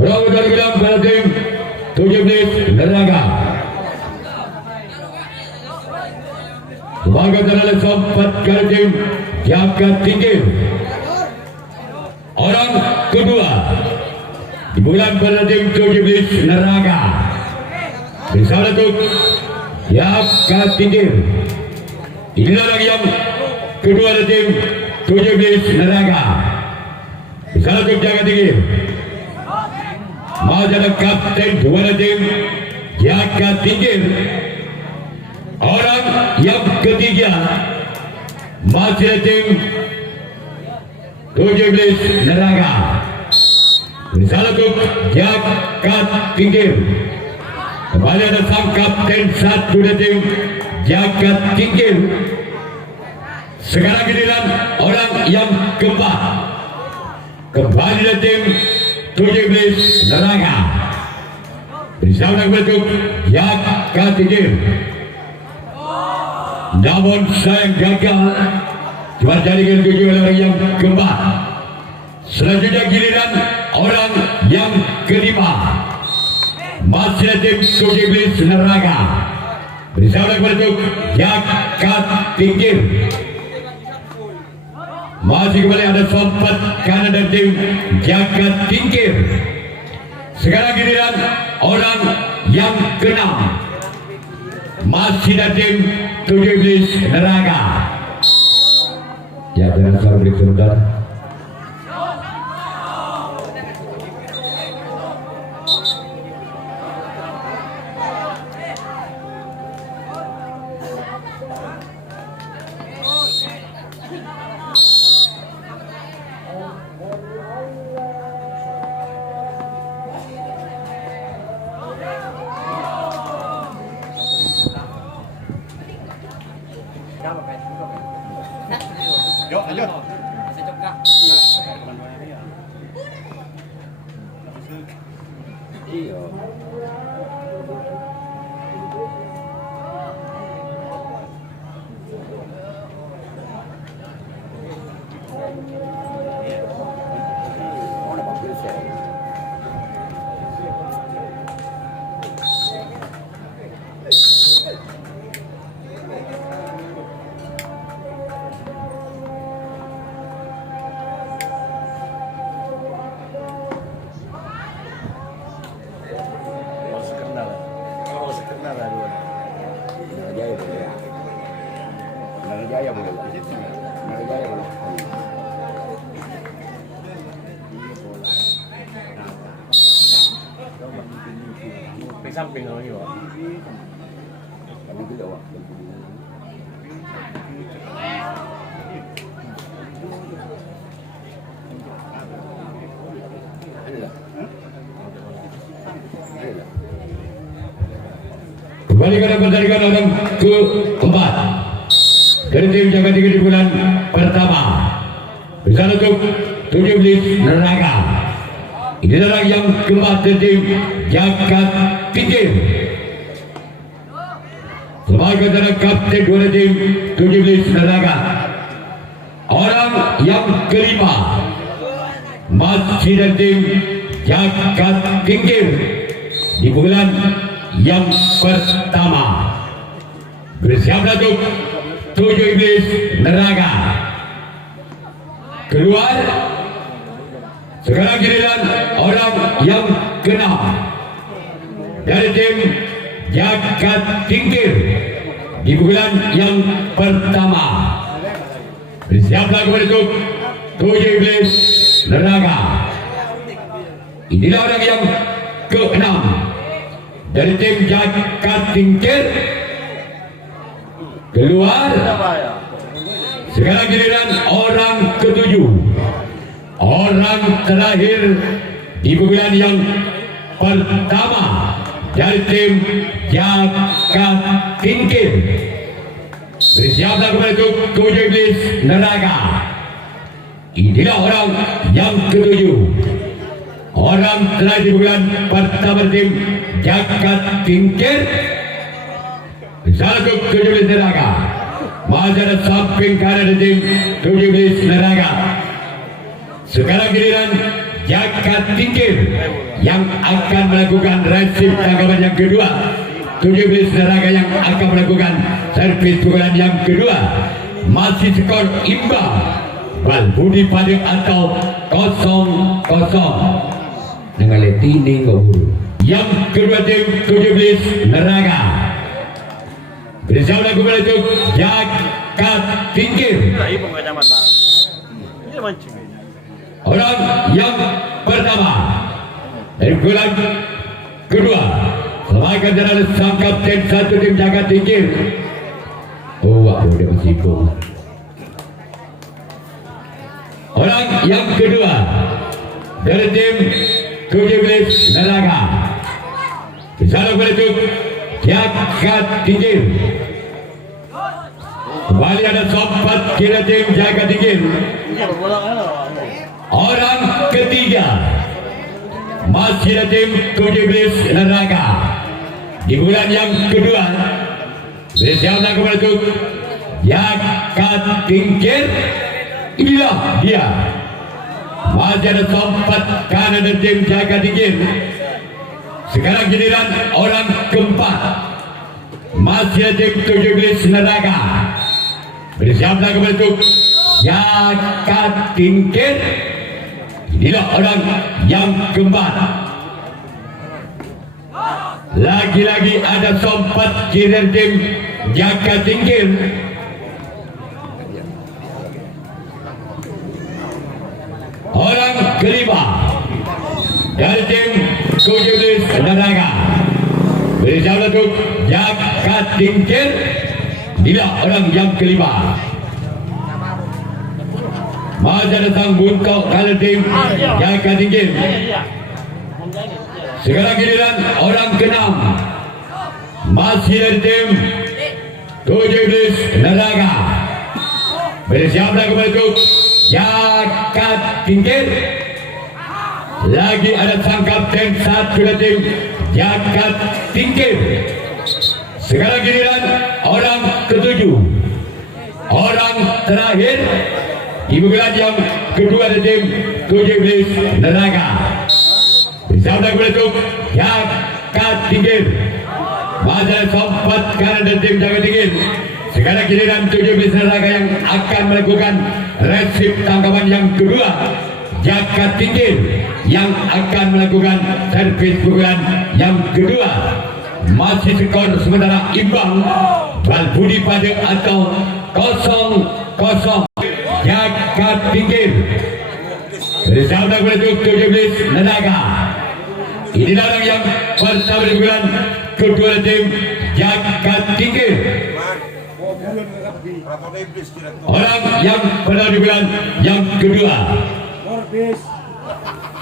Orang dari bilang pada tim 17 Neraka. Sebagai terlalu sempat kali tim Jagat Tinggi. Orang kedua di bulan pada tim 17 Neraka. Bersama itu Jagat Tinggi. Inilah lagi yang kedua dari tim 17 Neraka. Bersama itu Jagat Tinggi. Mau jadi kapten dua tim Jagat Tinggi. Orang yang ketiga masih tim 17 Neraka. Misalnya untuk Jagat Tinggi. Kembali ada sang kapten satu tim Jagat Tinggi. Sekarang giliran orang yang keempat. Kembali dari tim 17 Neraka. Bersama bentuk Jagat Tinggi. Namun sayang gagal. Cuma jadi tujuh oleh orang yang keempat. Selanjutnya giliran orang yang kelima. Masih tim 17 Neraka. Bersama bentuk Jagat Tinggi. Masih kembali ada sempat kanan dan tim Jagat Tinggi. Sekarang giliran orang yang keenam. Masih ada tim 17 Neraka. Ya, dengan suara beri sebentar. Yuk, lanjut. Iya. Jaya boleh. Jaya boleh. Di samping lagi, Pak. Kami tidak, Pak. Kembali ke pertandingan orang keempat dari tim Jagat Tinggi di bulan pertama. Bersama untuk 17 Neraka. Ini adalah yang keempat dari tim Jagat Tinggi. Sebagai antara kapten dua tim 17 Neraka. Orang yang kelima masih dari tim Jagat Tinggi di bulan yang pertama. Bersiap untuk 17 Neraka. Keluar. Sekarang giliran orang yang keenam dari tim Jagat Tinggi di bulan yang pertama. Bersiaplah kepada untuk 17 Neraka. Inilah orang yang keenam dari tim Jagat Tinggi. Keluar. Sekarang giliran orang ketujuh. Orang terakhir di bulan yang pertama dari tim Jagat Tinggi. Bersiaplah kepada 17 Neraka. Inilah orang yang ketujuh. Orang terakhir di bulan pertama tim Jagat Tingkir. Satu 17 Neraka. Masih ada samping kanan tim 17 Neraka. Sekarang giliran Jagat Tingkir yang akan melakukan resip tanggapan yang kedua. 17 Neraka yang akan melakukan servis pukulan yang kedua. Masih skor imbang. Bal budi pada atau 0-0 dengan letini ngaburu. Yang kedua tim 17 Neraka bersama kembali untuk Jagat Tingkir. Ibu kacamata. Ini mancing. Orang yang pertama dari bulan kedua selamatkan jalan sang kapten satu tim Jagat Tingkir. Oh, waduh, dia masih ikut. Orang yang kedua dari tim 17 Neraka bersama kembali untuk Jagat Tingkir. Kembali ada sempat kira tim Jagat Tingkir. Orang ketiga masih ada tim 17 Neraka di bulan yang kedua bersama kembali untuk Jagat Tingkir. Inilah dia. Masih ada sempat kanan dan tim Jagat Tingkir. Sekarang giliran orang keempat masih ada tim 17 Neraka bersama kembali untuk Jagat Tingkir. Inilah orang yang keempat. Lagi-lagi ada sempat giliran tim Jagat Tingkir. Orang kelima dari tim 17 Neraka bersama untuk Jagat Tingkir. Inilah orang yang kelima. Masih ada sang bungkau kalau tim Jagat Tingkir. Sekarang giliran orang keenam masih dari tim 17 Neraka bersama kembali untuk Jagat Tingkir. Lagi ada sang kapten satu dari tim Jagat Tingkir. Sekarang giliran orang ketujuh, orang terakhir di bulan yang kedua dari tim 17 Neraka bersama kembali untuk Jagat Tingkir. Masih sempat kanan dari tim Jagat Tingkir. Sekarang giliran 17 Neraka yang akan melakukan resip tangkapan yang kedua. Jagat Tingkir yang akan melakukan servis pukulan yang kedua. Masih skor sementara imbang. Bal budi pada atau 0-0. Jagat Tingkir bersama untuk 17 Neraka. Inilah orang yang pertama di bulan kedua tim Jagat Tingkir. Orang yang pernah di bulan yang kedua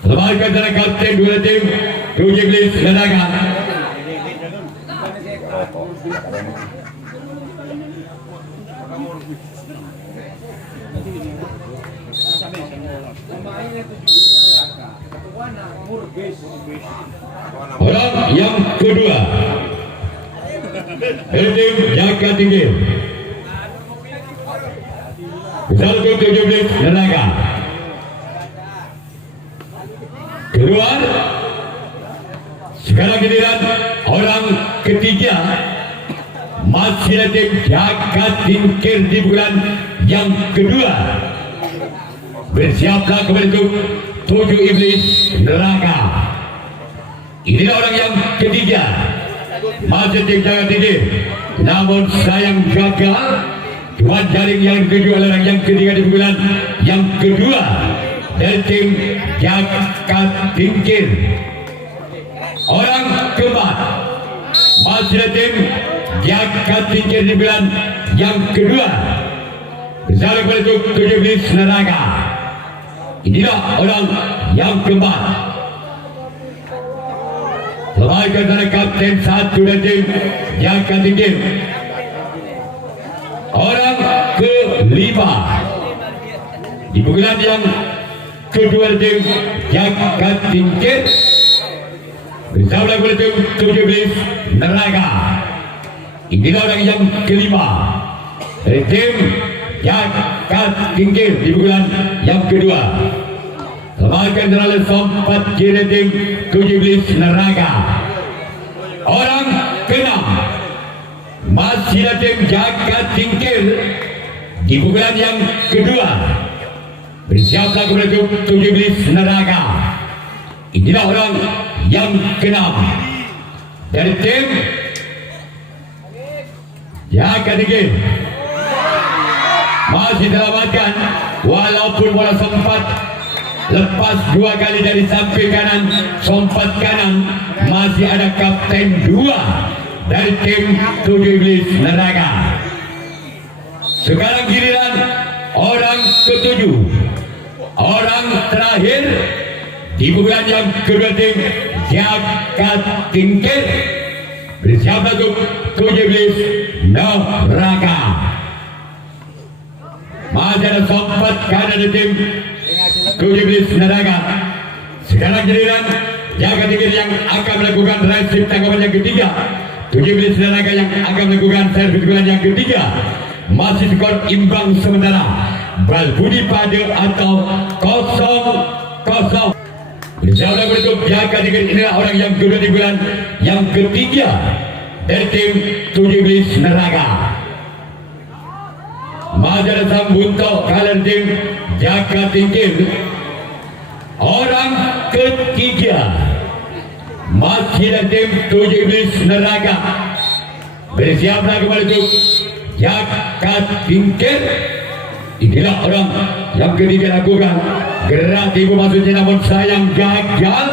selamatkan dari kapten dua tim 17 Neraka. Orang yang kedua dari tim Jagat Tingkir bersama 17 Neraka. Keluar. Sekarang giliran orang ketiga masih ada tim Jagat Tingkir di bulan yang kedua. Bersiaplah kembali untuk 7 Iblis Neraka. Inilah orang yang ketiga masih tim Jagat Tingkir. Namun sayang gagal. Tuan jaring yang kedua adalah orang yang ketiga di bulan yang kedua dari tim Jagat Tingkir. Orang keempat masih ada tim Jagat Tingkir di bulan yang kedua bersama untuk 17 Neraka. Inilah orang yang keempat. Selamatkan dari kapten satu dari tim Jagat Tingkir. Orang kelima di pukulan yang kedua tim Jagat Tingkir bersama oleh tim 17 Neraga. Inilah orang yang kelima dari tim Jagat Tingkir di bulan yang kedua. Selamatkan terlalu sempat kira tim 17 Neraga. Orang keenam masih ada tim Jagat Tingkir di bulan yang kedua. Bersiaplah kepada tim 17 Neraga. Inilah orang yang keenam dari tim Jagat Tingkir. Masih selamatkan walaupun bola sempat lepas dua kali dari samping kanan, sompat kanan. Masih ada kapten dua dari tim 17 Neraga. Sekarang giliran orang ketujuh, orang terakhir di bulan yang kedua tim Jagat Tingkir. Bersiaplah untuk 17 Neraga. Masih ada sompat kanan dari tim 17 Neraga. Sekarang giliran Jagat Tingkir yang akan melakukan resip tanggapan yang ketiga. 17 Neraga yang akan melakukan servis bulan yang ketiga. Masih skor imbang sementara. Balbudi pada atau 0-0. Bersama bentuk Jagat Tingkir. Inilah orang yang kedua di bulan yang ketiga dari tim 17 Neraga. Masih ada Sambunto kalah tim Jagat Tingkir. Orang ketiga masih ada tim 17 Neraga. Bersiaplah kembali untuk Jagat Tingkir. Inilah orang yang ketiga lakukan gerak tipu maksudnya, namun sayang gagal.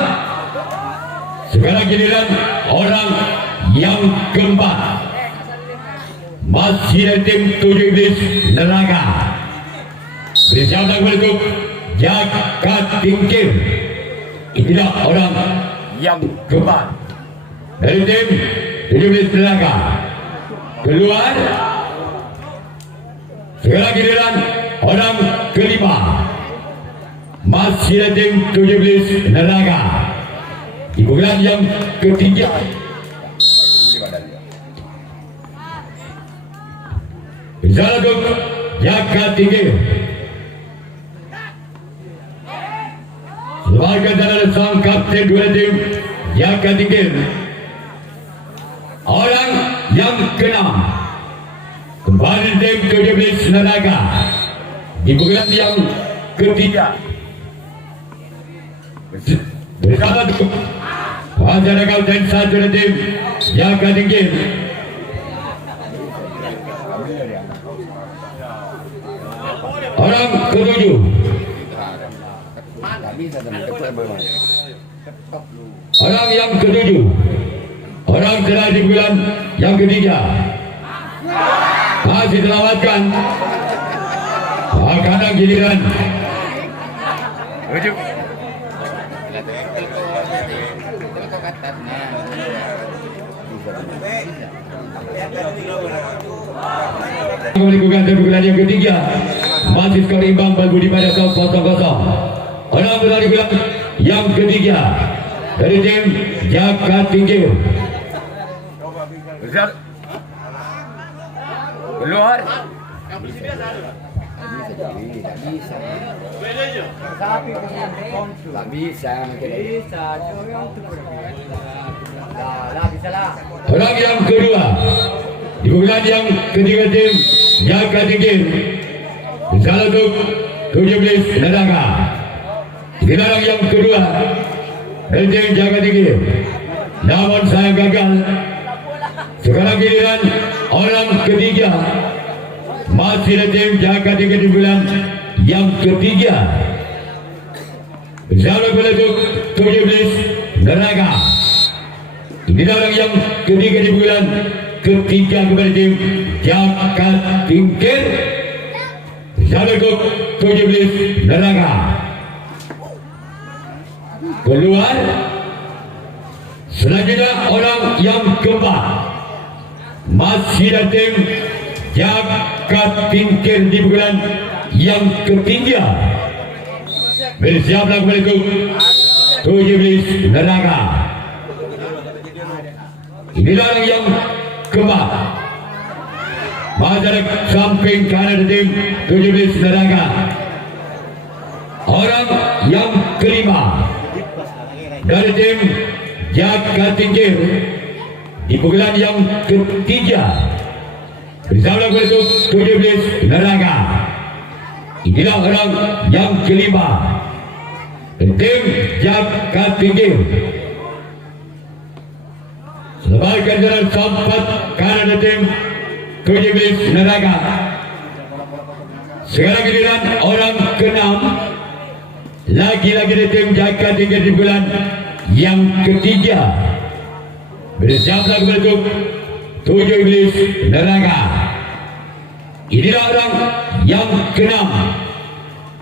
Sekarang giliran orang yang keempat masih ada tim 17 Neraga. Bersiaplah kembali untuk Jagat Tingkir. Inilah orang yang keempat dari tim 17 Neraga. Keluar. Sekarang giliran orang kelima masih ada tim 17 Neraga di bulan yang ketiga. Bicara untuk Jagat Tingkir. Sebagai adalah sang kapten dua tim Jagat Tingkir. Orang yang keenam kembali tim 17 Neraga di bulan yang ketiga. Bersama untuk wajah kapten satu tim Jagat Tingkir. Orang ketujuh orang yang ketujuh, orang terakhir di bulan yang ketiga. Masih selamatkan kadang giliran melakukan bulan yang ketiga. Masih skor imbang Balbudi pada 0-0. Orang berlari bulan yang ketiga dari tim Jagat Tingkir. Keluar. Orang yang kedua di bulan yang ketiga tim Jagat Tingkir. Misalnya untuk 17 Neraga. Inilah orang yang kedua dari tim Jagat Tingkir. Namun saya gagal. Sekarang giliran orang ketiga masih ada tim Jagat Tingkir di bulan yang ketiga. Misalnya untuk 17 Neraga. Inilah orang yang ketiga di bulan ketiga kepada tim Jagat Tingkir. Misalnya untuk 17 Neraga. Keluar. Selanjutnya orang yang keempat masih ada tim Jagat Tingkir di bulan yang ketiga. Bersiaplah kembali untuk 17 neraka. Inilah orang yang keempat. Masyarakat samping kanan tim 17 neraka. Orang yang kelima dari tim Jaga Tingkir di pukulan yang ketiga. Bersama untuk 17 neraka. Inilah orang yang kelima tim Jaga Tingkir. Selepas jalan sempat kanan tim 17 neraka. Sekarang giliran orang keenam lagi-lagi di tim Jaga Tingkir di bulan yang ketiga. Bersiaplah untuk 17 neraka. Inilah orang yang keenam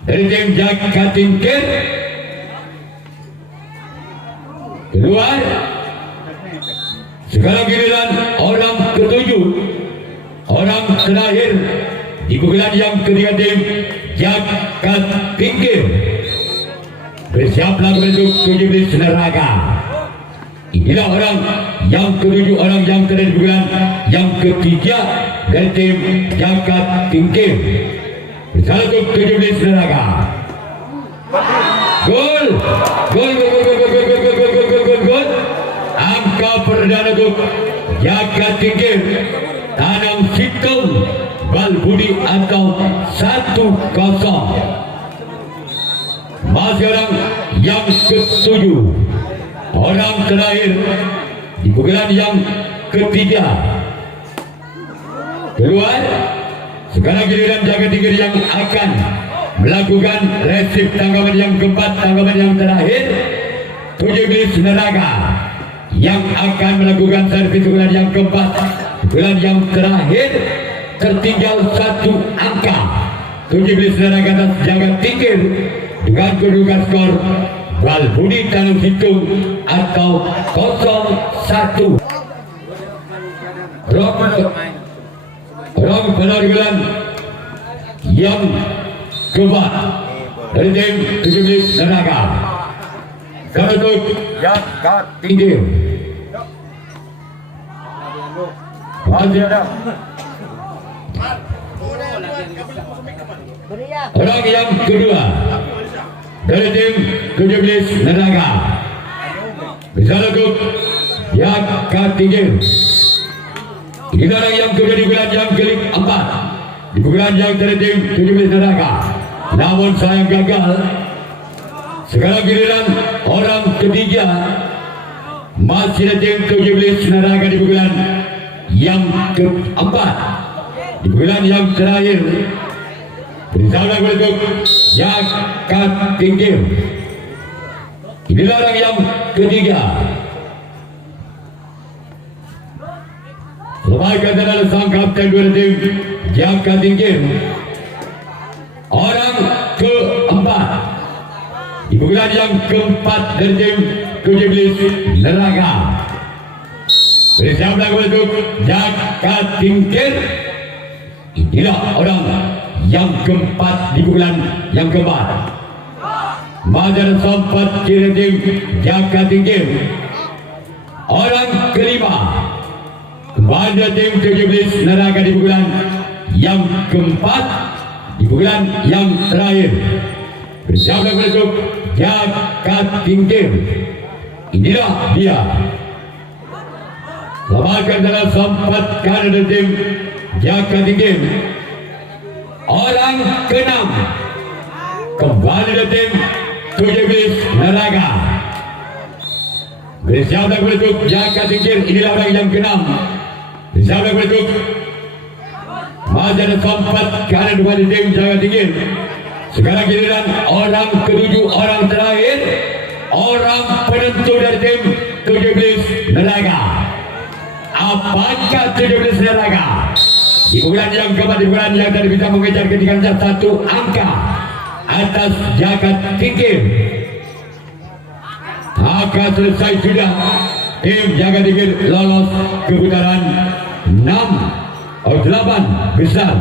dari tim Jaga Tingkir. Keluar. Sekarang giliran orang ketujuh, orang terakhir di pukulan yang ketiga tim Jaga Tingkir. Bersiaplah untuk 17 neraka. Inilah orang yang ketujuh, orang yang terakhir di pukulan yang ketiga dari tim Jaga Tingkir. Bersiaplah untuk 17 neraka. Gol, gol, gol, gol, gol, gol, gol, gol, gol, gol, gol, gol. Angka perdana untuk Jaga Tingkir. Tanam Situng Balbudi atau 1-0. Masih orang yang ketujuh, orang terakhir di pukulan yang ketiga. Keluar. Sekarang giliran Jaga Tingkir yang akan melakukan resip tanggapan yang keempat, tanggapan yang terakhir 17 neraka yang akan melakukan servis pukulan yang keempat, pukulan yang terakhir. Tertinggal satu angka 17 neraka atas Jaga Tingkir dengan kedudukan skor Balbudi Tanam Situng atau 0-1. Rong penarikan yang keempat dari tim 17 neraka. Untuk Jaga Tingkir. Masih ada orang yang kedua dari tim 17 neraka. Bisa untuk Jaga Tingkir. Ini orang yang kedua di bulan yang keempat di bulan yang dari tim 17 neraka. Namun sayang gagal. Sekarang giliran orang ketiga masih ada tim 17 neraka di bulan yang keempat, di bulan yang terakhir. Bersama untuk Jaga Tingkir. Inilah orang yang ketiga. Lepaskan adalah sang kapten dua tim Jaga Tingkir. Orang keempat di bulan yang keempat dari tim 17 neraka. Bersama untuk Jaga Tingkir. Inilah orang yang keempat di bulan yang keempat. Majar sempat kiri tim Jaga Tingkir. Orang kelima pada tim 17 neraka di bulan yang keempat, di bulan yang terakhir. Bersama untuk Jaga Tingkir. Inilah dia. Selamatkan dalam sempat kanan tim Jaga Tingkir. Orang keenam kembali dari tim 17 neraka. Bersama untuk Jaga Tingkir. Inilah orang yang keenam. Bersama untuk Majar sempat kanan kembali tim Jaga Tingkir. Sekarang giliran orang ketujuh, orang terakhir, orang penentu dari tim 17 neraka. Apakah 17 neraka di bulan yang keempat, di bulan yang tadi bisa mengejar ketinggalan satu angka atas Jaga Tingkir? Maka selesai sudah tim Jaga Tingkir lolos ke putaran 6 atau 8 besar.